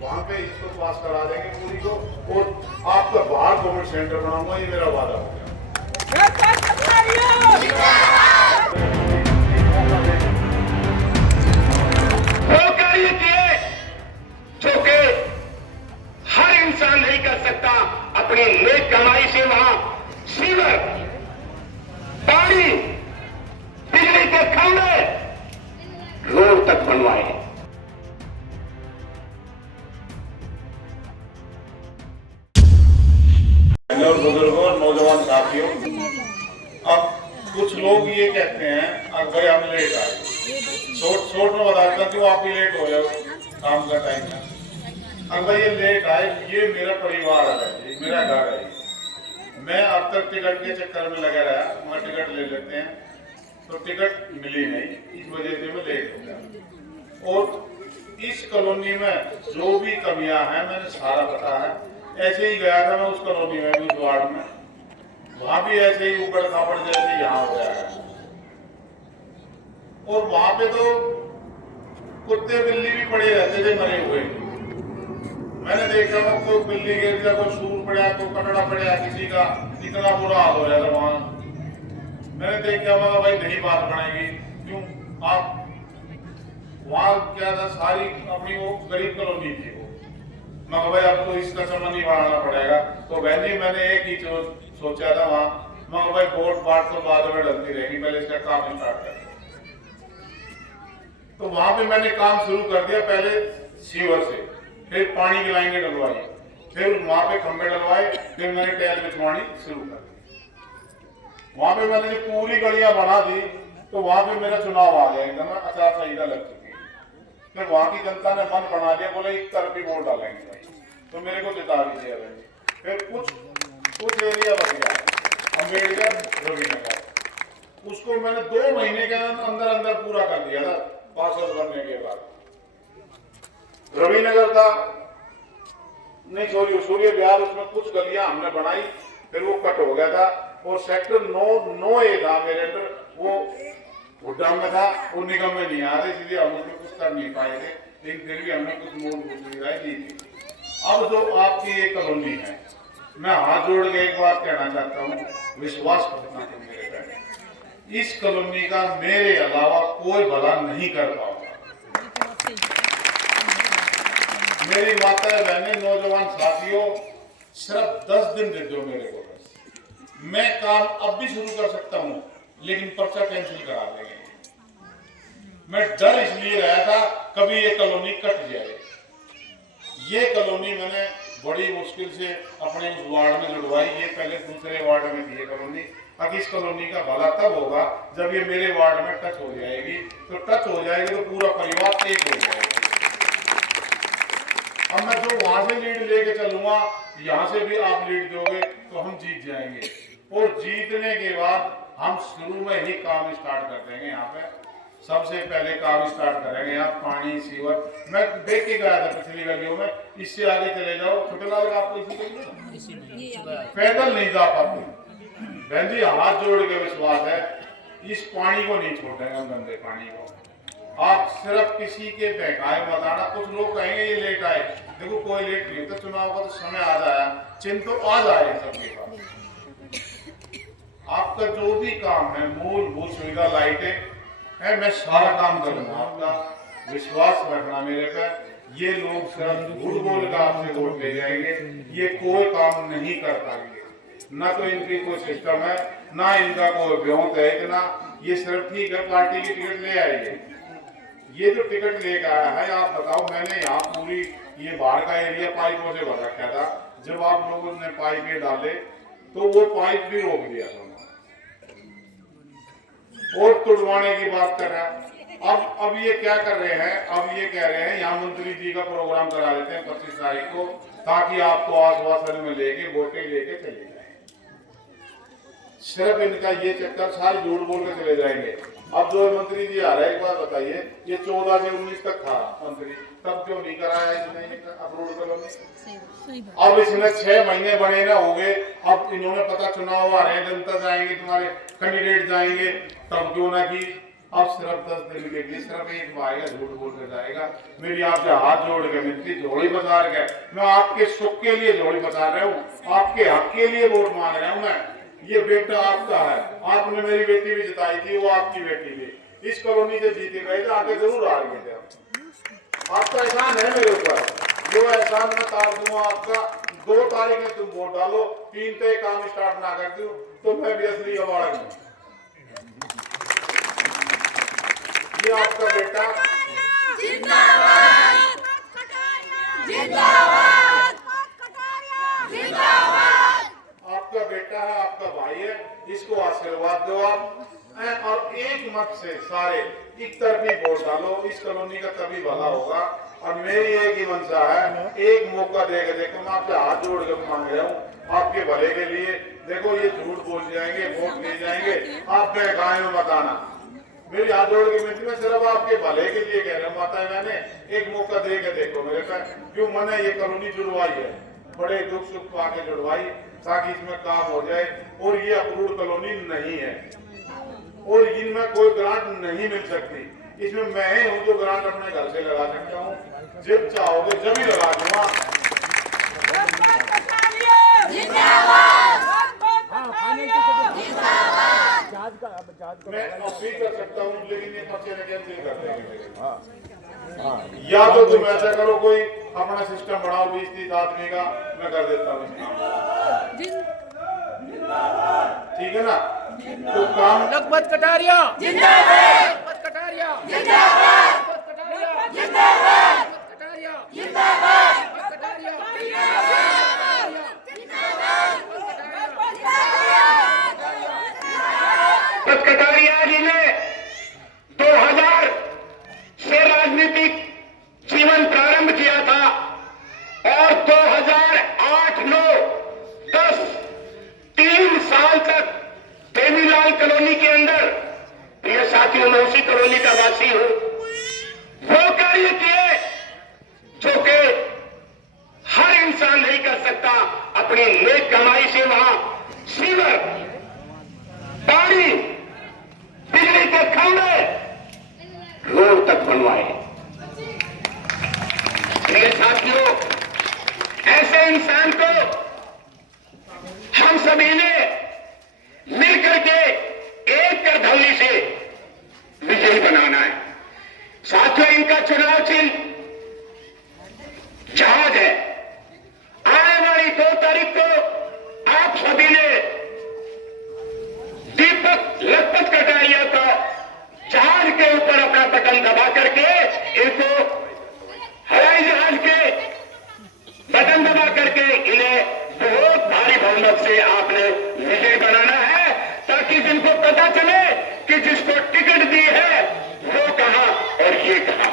वहाँ पे इसको पास करा देंगे पूरी को, और आपका बाहर गवर्नमेंट सेंटर बनाऊंगा, ये मेरा वादा हो गया। वो कार्य किए जो कि हर इंसान नहीं कर सकता। अपनी नेक कमाई से वहां सीवर, पानी, बिजली के खंभे, रोड तक बनवाए। और बुजुर्गों और नौजवान साथियों, अब कुछ लोग ये कहते हैं अब भाई हम लेट आए, शॉर्ट में बताता क्यों आप भी लेट हो जाओ, काम का टाइम है। अब भाई ये लेट आए, ये मेरा परिवार है, ये मेरा घर है। मैं अब तक टिकट के चक्कर में लगा रहा, वहाँ टिकट ले लेते हैं तो टिकट मिली नहीं, इस वजह से मैं लेट हो गया। और इस कॉलोनी में जो भी कमियां हैं मैंने सारा पता है। ऐसे ही गया था मैं उस कॉलोनी में, उस वार्ड में, वहां भी ऐसे ही ऊपर खापड़ जैसे यहाँ हो गया है। और वहां पे तो कुत्ते बिल्ली भी पड़े रहते थे मरे हुए। मैंने देखा वो कोई बिल्ली गिर गया, कोई सूर पड़ा, कोई कटड़ा पड़ा, किसी का इतना बुरा हाल हो रहा था वहां। मैंने देखा वहां भाई नहीं बात बनेगी, क्यों आप वहां क्या था, सारी अपनी वो गरीब कॉलोनी थी वो, मगर भाई अब तो इसका समय नहीं बढ़ाना पड़ेगा। तो बहन जी मैंने एक ही सोचा था वहां, मगर भाई वोट बांट तो बाद में डलती रहेगी, पहले इसका काम स्टार्ट कर। तो वहां पे मैंने काम शुरू कर दिया, पहले सीवर से, फिर पानी की लाइनें डलवाई, फिर वहां पे खंभे डलवाए, फिर मैंने टैल बिछवानी शुरू कर दी। वहां पे मैंने जब पूरी गलियां बना दी तो वहां पे मेरा चुनाव आ गया, एकदम आचार संहिता लग चुकी। फिर वहां की जनता ने मन बना दिया, बोले एक तरफ ही वोट डालेंगे भाई, तो मेरे को जिता दीजिए भाई। फिर कुछ एरिया बच गया, अम्बेडकर रविनगर, उसको मैंने 2 महीने के अंदर पूरा कर दिया था पार्षद बनने के बाद। रविनगर का नहीं, सूर्य विहार, उसमें कुछ गलियां हमने बनाई, फिर वो कट हो गया था। और सेक्टर 9A था मेरे अंदर, वो हुड्डा में था, वो निगम में नहीं आ रही, इसलिए हम उसमें कुछ कर नहीं पाए थे, लेकिन फिर भी हमने कुछ मूलभूत सुविधाएं दी थी। अब जो आपकी ये कॉलोनी है, मैं हाथ जोड़ के एक बात कहना चाहता हूँ, विश्वास रखना है मेरे पे, इस कॉलोनी का मेरे अलावा कोई भला नहीं कर पाओगे। मेरी माता बहने, नौजवान साथियों, सिर्फ 10 दिन दे दो मेरे को, मैं काम अब भी शुरू कर सकता हूँ, लेकिन पर्चा कैंसिल करा देंगे। मैं डर इसलिए रहा था कभी ये कॉलोनी कट जाए। ये कॉलोनी मैंने बड़ी मुश्किल से अपने उस वार्ड में जुड़वाई, ये पहले दूसरे वार्ड में थी ये कॉलोनी। अब इस कॉलोनी का भला तब होगा जब ये मेरे वार्ड में टच हो जाएगी, तो टच हो जाएगी तो पूरा परिवार एक हो जाएगा। अब मैं जो वहां से लीड लेके चलूंगा, यहाँ से भी आप लीड दोगे तो हम जीत जाएंगे। और जीतने के बाद हम शुरू में ही काम स्टार्ट कर देंगे। यहाँ पे सबसे पहले काम स्टार्ट करेंगे, यहाँ पानी, सीवर। मैं देख के गया था पिछली गलियों में, इससे आगे चले जाओ, छोटे लाल आपको इसी पैदल नहीं जा पाते। बहन जी हाथ जोड़ के विश्वास है, इस पानी को नहीं छोड़ेंगे हम, गंदे पानी को। आप सिर्फ किसी के बहकाए मत आना। कुछ लोग कहेंगे ये लेट आए, देखो कोई लेट नहीं होता, चुनाव का तो समय आ जाए, चिन्ह तो आ जाए सबके पास। आपका जो भी काम है, मूलभूत सुविधा, लाइटें है, मैं सारा काम करूंगा। आपका विश्वास रखना मेरे पर। ये लोग सिर्फ झूठ बोल कर आपसे वोट ले जाएंगे, ये कोई काम नहीं कर पाएंगे। ना तो इनकी कोई सिस्टम है, ना इनका कोई व्योत है इतना। ये सिर्फ ठीक है पार्टी की टिकट ले आएंगे। ये जो टिकट लेकर आया है, आप बताओ, मैंने यहाँ पूरी ये बाहर का एरिया पाइपों से भर रखा था। जब आप लोगों ने पाइप ये डाले तो वो पाइप भी रोक दिया था और तुड़वाने की बात कर रहा है। अब ये क्या कर रहे हैं, अब ये कह रहे हैं यहाँ मंत्री जी का प्रोग्राम करा लेते हैं 25 तारीख को, ताकि आपको आश्वासन में लेके वोटें लेके चले जाए। सिर्फ इनका ये चक्कर, सारे झूठ बोल के चले जाएंगे। अब जो मंत्री जी आ रहे हैं, एक बार बताइए, ये 14 से 19 तक था मंत्री, तब क्यों नहीं कराया इसने अप्रूव करोगे? अब इसमें 6 महीने बने ना हो गए, अब इन्होंने पता चुनाव आ रहे हैं, जनता जाएंगे, तुम्हारे कैंडिडेट जाएंगे, तब क्यों ना की अब सिर्फ 10 दिन के लिए सिर्फ एक भाई का झूठ बोल कर जाएगा। मेरी आपसे हाथ जोड़ के मिलती झोली बाजार के, मैं आपके सुख के लिए झोली बाजार रहा हूँ, आपके हक के लिए वोट मांग रहा हूँ मैं। ये बेटा आपका है, आपने मेरी बेटी भी जिताई थी, वो आपकी बेटी थी, इस कॉलोनी से जीते गए थे, आगे जरूर आ गए थे। आपका एहसान है मेरे ऊपर, जो एहसान मैं तार दूंगा आपका। 2 तारीख में तुम वोट डालो, 3 पे काम स्टार्ट ना करती हूँ तो मैं भी असली अवार्ड हूँ। ये आपका बेटा जिंदाबाद, जिंदाबाद, जिंदाबाद। आपका बेटा है, आपका भाई है, इसको आशीर्वाद दो आप। और एक मत से सारे एक तरफी वोट डालो, इस कॉलोनी का तभी भला होगा। और मेरी एक ही मंशा है, एक मौका देके देखो, मैं आपसे हाथ जोड़ कर मांग रहा हूँ आपके भले के लिए। देखो ये झूठ बोल जाएंगे, वोट ले जाएंगे, आप बहकाए में मत आना। मेरी हाथ जोड़ के मिनट में सिर्फ आपके भले के लिए कह रहा हूँ माता, मैंने एक मौका दे के देखो मेरे पे, क्यों मैंने ये कॉलोनी जुड़वाई है, बड़े दुख सुख पाके जुड़वाई ताकि इसमें काम हो जाए। और ये अप्रूव्ड कॉलोनी नहीं है और इनमें कोई ग्रांट नहीं मिल सकती। इसमें मैं ही हूँ जो ग्रांट अपने घर से लगा सकता हूँ, जब चाहोगे जब ही लगा दूंगा। मैं अपील कर सकता हूँ, लेकिन ये पर्चे ने कैंसिल कर देंगे। या तो तुम ऐसा करो, कोई अपना सिस्टम बढ़ाओ 20-30 आदमी का, मैं कर देता हूँ ठीक है ना। तो काम लखपत कटारिया जिंदाबाद, लखपत कटारिया जिंदाबाद, लखपत कटारिया जिंदाबाद, लखपत कटारिया जिंदाबाद, लखपत कटारिया कटारिया जी ने 2000 से राजनीतिक जीवन प्रारंभ किया था और 2008, 9, 10 3 साल तक देवीलाल कॉलोनी के अंदर, प्रिय साथियों मैं उसी कॉलोनी का वासी हूं, वो कार्य किए जो कि हर इंसान नहीं कर सकता। अपनी नेक कमाई से वहां सीवर, पानी, बिजली के खंभे, रोड तक बनवाए। प्रिय साथियों, ऐसे इंसान को हम सभी ने मिलकर के एक करधौली से विजयी बनाना है। साथियों, इनका चुनाव चिन्ह जहाज है। आने वाली 2 तारीख को आप सभी ने दीपक लखपत कटारिया का जहाज के ऊपर अपना बटन दबा करके इनको हवाई जहाज के बटन दबा करके इन्हें बहुत भारी बहुमत से आपने विजय बनाना है, ताकि जिनको पता चले कि जिसको टिकट दी है वो कहां और ये कहां।